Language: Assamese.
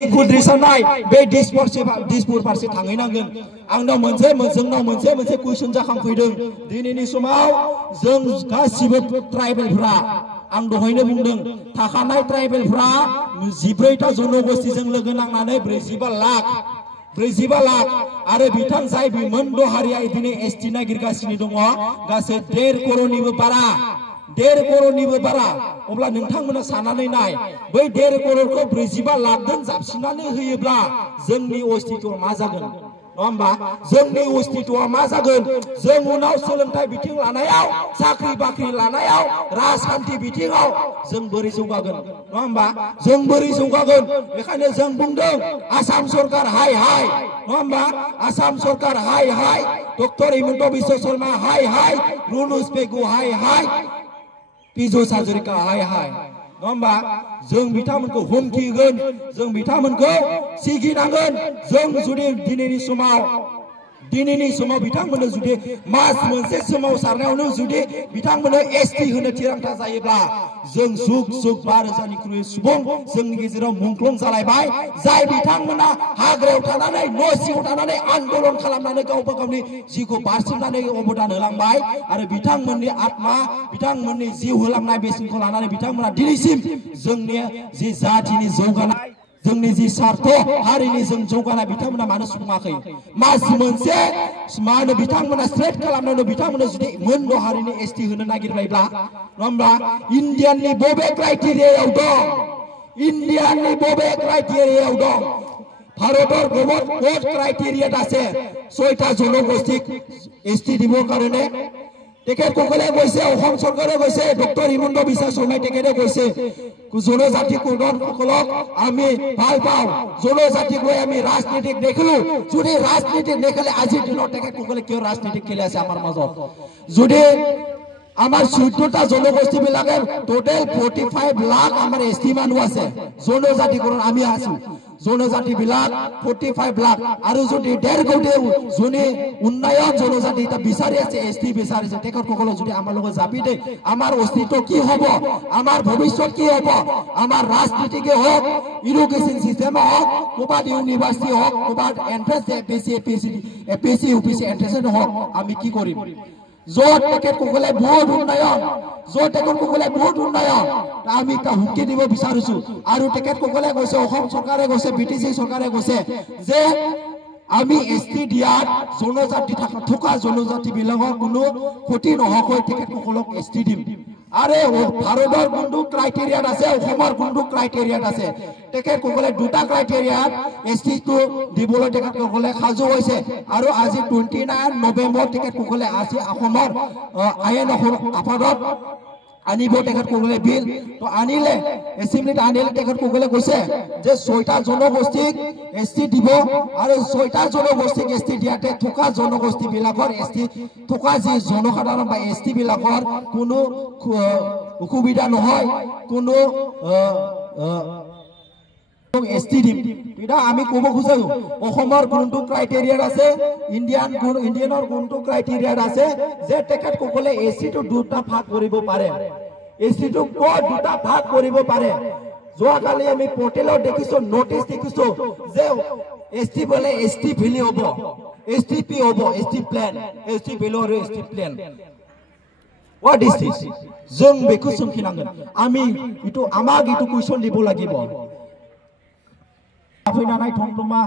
कुद्रिसानाय बे दिसपुर फारसे थांहैनांगोन आंनाव मोनसे कुइसन जाखांफैदों दिनैनि समाव जों गासिबो ट्राइबेलफोरा आं दहायनो बुंदों थाखानाय ट्राइबेलफोरा 14टा जनगोष्ठीजों लोगो नांनानै 45 लाख आरो बिथां जाय मोनद' हारिया दिनै एसटि नागिरगासिनो दङ गासै 1.5 करोड़निबो बारा 1.5 करोड़निबो बारा अब्ला नोंथांमोना साननानै नाय बै 1.5 करोड़खौ 45 लाखजों जाबसिननानै होयोब्ला जोंनि अस्तित्वआ मा जागोन नङा होमबा जोंनि अस्तित्वआ मा जागोन जों उनाव सोलोंथाइ बिथिं लानायाव साख्रि बाख्रि लानायाव राजखान्थि बिथिङाव जों बोरै जौगागोन नङा होमबा जों बोरै जौगागोन बेखायनो जों बुंदों आसाम सरकार हाय नङा होमबा आसाम सरकार हाय डक्टर हिमन्त बिश्व शर्मा हाय रुनुस पेगु हाय पिजस हाजरिका हाय नङा होमबा जों बिथांमोनखौ हुमखि होगोन जों बिथांमोनखौ सिगिनांगोन जों जुदि दिनैनि समाव बिथांमोननो जुदि मास मोनसे सोमावसारनायावनो जुदि बिथांमोननो एसटि होनो थिरांथा जायोब्ला जों जुग 12,000निख्रुइ सुबुं जोंनि गेजेराव मुंख्लं जालायबाय जाय बिथांमोना हाग्रायाव थानानै न' सिङाव थानानै आन्दोलन खालामनानै गावबा गावनि जिउखौ बारसिननानै अबदान होलांबाय आरो बिथांमोननि आत्मा बिथांमोननि जिउ होलांनाय बेसेनखौ लानानै बिथांमोना दिनैसिम जोंनि जि जातिनि जौगानाय जोंनि जि स्वार्थ हारिनि जों जौगानाय बिथांमोना मानो सुफुङाखै मास मोनसे मा होनो बिथांमोना स्ट्रेट खालामनानै बिथांमोना जुदि मोनद' हारिनि एसटि होनो नागिरबायब्ला नङा होमब्ला इन्डियाननि बबे क्राइटेरियायाव दं भारतर कोड क्राइटेरिया আছে 6টা জনগোষ্ঠীক এসটি দিবৰ কাৰণে তেখেতসকলে কৈছে অসম চৰকাৰে কৈছে ডক্টৰ হিমন্ত বিশ্ব শৰ্মাই তেখেতে কৈছে জনজাতি সকলক আমি ভাল পাওঁ জনজাতিক লৈ আমি ৰাজনীতিক দেখিলো যদি ৰাজনীতিক নেখেলে আজিৰ দিনত তেখেতসকলে কিয় ৰাজনীতিক খেলি আছে আমাৰ মাজত যদি আমার 14টা জনগোষ্ঠী বিলাকে টোটাল 45 লাখ আমার এসটি মানুষ আছে জনজাতিকরণ আমি আছো জনজাতি বিলাক 45 লাখ আর যদি 1.5 কোটি জনে উন্নয়ন জনজাতি এটা বিচাৰি আছে এসটি বিচাৰিছে তেখেতসকলে যদি আমাৰ লগত যাবি দে আমাৰ অস্তিত্ব কি হ'ব আমাৰ ভৱিষ্যত কি হ'ব আমাৰ ৰাজনীতিকে হোক এডুকেশন সিস্টেমে হোক কোবাদ ইউনিভাৰ্সিটি হোক Kobad entrance APS-C UPSC entrance হোক আমি কি কৰিম জোট তেখেতসকলে বহুত উন্নয়ন আমি এটা হুমকি দিব বিচাৰিছো আৰু তেখেতসকলে কৈছে অসম চৰকাৰে কৈছে বিটিসি চৰকাৰে কৈছে যে আমি এসটি দিয়াত জনজাতি থকা জনজাতি বিলাকৰ কোনো ক্ষতি নহকৈ তেখেতসকলক এসটি দিম আৰে ভাৰতৰ কোনটো ক্ৰাইটেৰিয়াত আছে অসমৰ কোনটো ক্ৰাইটেৰিয়াত আছে তেখেতসকলে দুটা ক্ৰাইটেৰিয়াত এসটি টো দিবলৈ তেখেতসকলে সাজু হৈছে আৰু আজি 29 নৱেম্বৰ তেখেতসকলে আজি অসমৰ আইন আপাৰত আনিব তেখেতসকলে বিল তো আনিলে এসেম্বলিত আনিলে তেখেতসকলে কৈছে যে 6টা জনগোষ্ঠীক এসটি দিব আৰু 6টা জনগোষ্ঠীক এসটি দিয়াতে থকা জনগোষ্ঠী বিলাকৰ এসটি থকা যি জনসাধাৰণ বা এসটি বিলাকৰ কোনো অসুবিধা নহয় কোনো এসটি দিম এটা আমি কব খুঁজো অসমৰ কোনটো ক্ৰাইটেৰিয়াত আছে ইণ্ডিয়ানৰ কোনটো ক্ৰাইটেৰিয়াত আছে যে তেখেতসকলে এসটি টো দুটা ভাগ কৰিব পাৰে এসটি টো দুটা ভাগ কৰিব পাৰে যোৱাকালি আমি পোৰ্টেলত দেখিছো নোটিছ দেখিছো যে এসটি বলে এসটি ভেলি হ'ব এসটিপি হ'ব এসটি প্ল্যান এসটি ভেলি আৰু ST plan What is this? जों बेखौ सोंखिनांगोन आमी इटु आमाग इटु कुइसन দিব লাগিব फैनानै थंदमा